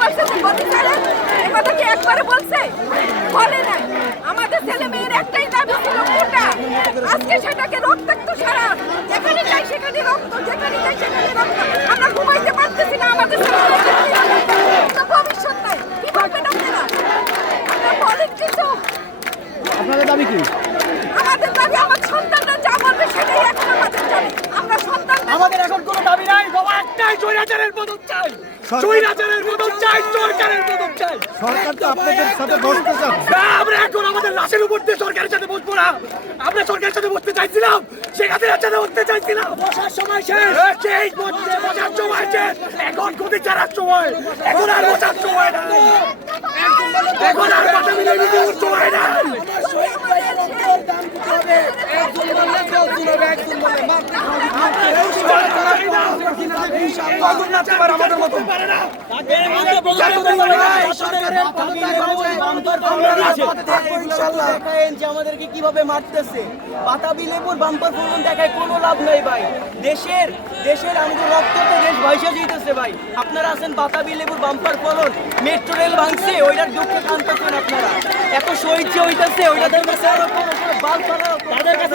গদি ছাড়েন এ কথা কি একবারে বলছে? বলে নাই। আমাদের ছেলে মেয়ের একটাই দাবি ছিল কোটা আজকে সেটাকে রক্তাক্ত সারা যেখানে যাই সেখানে রক্ত যেখানে যাই সেখানে রক্ত। আমরা ঘুমাইতে পারতেছি না আমাদের ভবিষ্যৎ নাই। কি করবেন আপনারা? আপনারা বলেন কিছু। আপনাদের দাবি কি? আমাদের দাবি আমার সন্তানরা যা বলবে সেটাই এখন আমাদের দাবি আমরা সন্তানরা আমাদের এখন কোনো দাবি নাই একটাই স্বৈরাচারের পদক চাই। চৈরাচারের পদক চাই সরকারের পদক চাই। সরকার তো আপনাদের সাথে বসতে চান আমরা এখন আমাদের লাশের উপর দিয়ে সরকারের সাথে বসবো না। আমরা সরকারের সাথে বসতে চাইছিলাম সেখানে সাথে বসতে চাইছিলাম। বসার সময় শেষ। সেই বসার সময় শেষ। এখন ক্ষতি চারার সময়। এখন আর বসার সময় নাই এখন আর কথা মিলে মিটিং সময় নাই দেখায়েন যে আমাদেরকে কীভাবে মারতেছে বাতাবি লেবুর বাম্পার ফলন দেখায় কোনো লাভ নাই ভাই দেশের দেশের আমাদের রক্ততে দেশ ভাইসা যেতেছে ভাই আপনারা। আছেন বাতাবি লেবুর বাম্পার ফলন মেট্রো রেল ভাঙছে ওইটার দুঃখে কানতেছেন আপনারা এত শহীদ যে হইতাছে, ওইটা আরও কোনো কোনো বাল ফালা তাদের কাছে